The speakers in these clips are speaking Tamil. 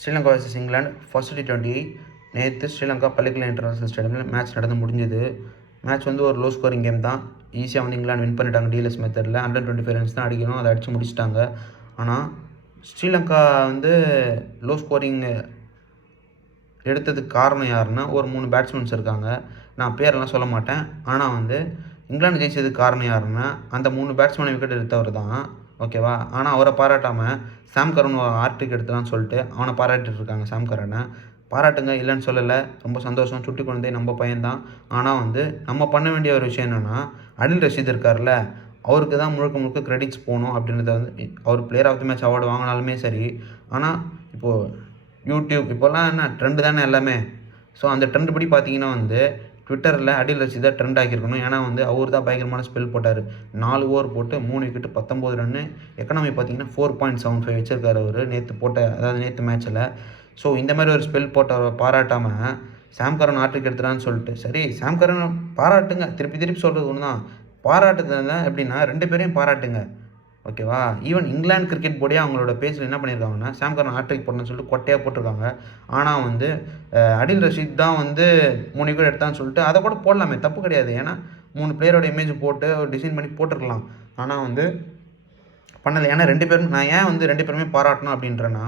Sri Lanka vs England first T20 நேற்று ஸ்ரீலங்கா பள்ளிக்கலை இன்டர்நேஷனல் ஸ்டேடியமில் மேட்ச் நடந்து முடிஞ்சுது. மேட்ச் வந்து ஒரு லோ ஸ்கோரிங் கேம் தான். ஈஸியாக வந்து இங்கிலாந்து வின் பண்ணிட்டாங்க டிஎல்எஸ் மெத்தடில். 125 ரன்ஸ் தான் அடிக்கணும், அதை அடித்து முடிச்சிட்டாங்க. ஆனால் ஸ்ரீலங்கா வந்து லோ ஸ்கோரிங் எடுத்ததுக்கு காரணம் யாருன்னா, ஒரு 3 பேட்ஸ்மேன்ஸ் இருக்காங்க. நான் பேரெல்லாம் சொல்ல மாட்டேன். ஆனால் வந்து இங்கிலாந்து ஜெயிச்சதுக்கு காரணம் யாருன்னா, அந்த 3 பேட்ஸ்மேனை விக்கெட் எடுத்தவர் தான். ஓகேவா? ஆனால் அவரை பாராட்டாமல் சாம் கரன் ஹார்ட்ரிக் எடுத்தலான்னு சொல்லிட்டு அவனை பாராட்டிட்டு இருக்காங்க. சாம் கரனை பாராட்டுங்க, இல்லைன்னு சொல்லலை. ரொம்ப சந்தோஷம். சுட்டி குழந்தை நம்ம பையன்தான். ஆனால் வந்து நம்ம பண்ண வேண்டிய ஒரு விஷயம் என்னென்னா, அடில் ரஷீத் இருக்கார்ல, அவருக்கு தான் முழுக்க முழுக்க கிரெடிட்ஸ் போகணும் அப்படின்றத வந்து அவர் player of the match award வாங்கினாலுமே சரி. ஆனால் இப்போது யூடியூப் இப்போல்லாம் என்ன ட்ரெண்டு தானே எல்லாமே. ஸோ அந்த ட்ரெண்ட் படி பார்த்தீங்கன்னா வந்து ட்விட்டரில் அடில் ரஷீதை ட்ரெண்ட் ஆக்கியிருக்கணும். ஏன்னா வந்து அவர் தான் பயங்கரமான ஸ்பெல் போட்டார். 4 ஓவர் போட்டு 3 விக்கெட்டு 19 ரன்னு. எக்கனாமி பார்த்தீங்கன்னா 4.75 வச்சிருக்காரு அவர் நேற்று மேட்ச்சில். ஸோ இந்த மாதிரி ஒரு ஸ்பெல் போட்டவரை பாராட்டாமல் சாம் கரன் ஹார்ட்ரிக் எடுத்துட்டான்னு சொல்லிட்டு, சரி சாம் கரன் பாராட்டுங்க, திருப்பி சொல்கிறது ஒன்று தான். பாராட்டுறதுல எப்படின்னா 2 பேரையும் பாராட்டுங்க. ஓகேவா? ஈவன் இங்கிலாந்து கிரிக்கெட் போர்டே அவங்களோட பேஜில் என்ன பண்ணியிருக்காங்கன்னா, சாம் கரன் ஹார்ட்ரிக் போடணும்னு சொல்லிட்டு கொட்டையாக போட்டிருக்காங்க. ஆனால் வந்து அடில் ரஷீத் தான் வந்து 3 விக்கெட் எடுத்தான்னு சொல்லிட்டு அதை கூட போடலாமே, தப்பு கிடையாது. ஏன்னா 3 பிளேயரோட இமேஜ் போட்டு டிசைன் பண்ணி போட்டிருக்கலாம். ஆனால் வந்து பண்ணலை. ஏன்னா 2 பேரும் நான் ஏன் வந்து 2 பேருமே பாராட்டணும் அப்படின்றேன்னா,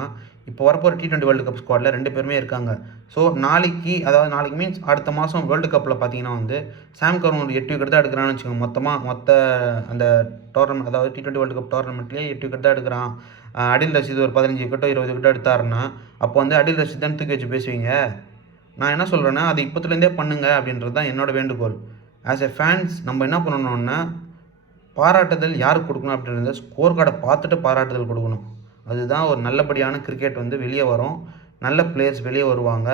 இப்போ வரப்போகிற T20 வேர்ல்டு கப் ஸ்குவாடில் 2 பேருமே இருக்காங்க. ஸோ நாளைக்கு மீன்ஸ் அடுத்த மாதம் வேர்ல்டு கப்பில் பார்த்தீங்கன்னா வந்து சாம் கரன் ஒரு 8 விக்கெட் தான் எடுக்கிறான்னு வச்சுக்கோங்க. மொத்த அந்த டோர்னமெண்ட், அதாவது T20 வேர்ல்டு கப் டோர்னமெண்ட்லேயே 8 விக்கெட் தான் எடுக்கிறான். அடில் ரஷீத் ஒரு 15 விக்கெட்டோ 20 விக்கெட்டோ எடுத்தாருன்னா, அப்போ வந்து அடில் ரஷீத் தான் தூக்கி வச்சு பேசுவீங்க. நான் என்ன சொல்கிறேன்னா, அது இப்போத்துலேருந்தே பண்ணுங்க அப்படின்றது தான் என்னோடய வேண்டுகோள். ஆஸ் எ ஃபேன்ஸ் நம்ம என்ன பண்ணணும்னா, பாராட்டுதல் யாருக்கு கொடுக்கணும் அப்படின்றத ஸ்கோர் கார்டை பார்த்துட்டு பாராட்டுதல் கொடுக்கணும். அதுதான் ஒரு நல்லபடியான கிரிக்கெட் வந்து வெளியே வரும். நல்ல பிளேயர்ஸ் வெளியே வருவாங்க.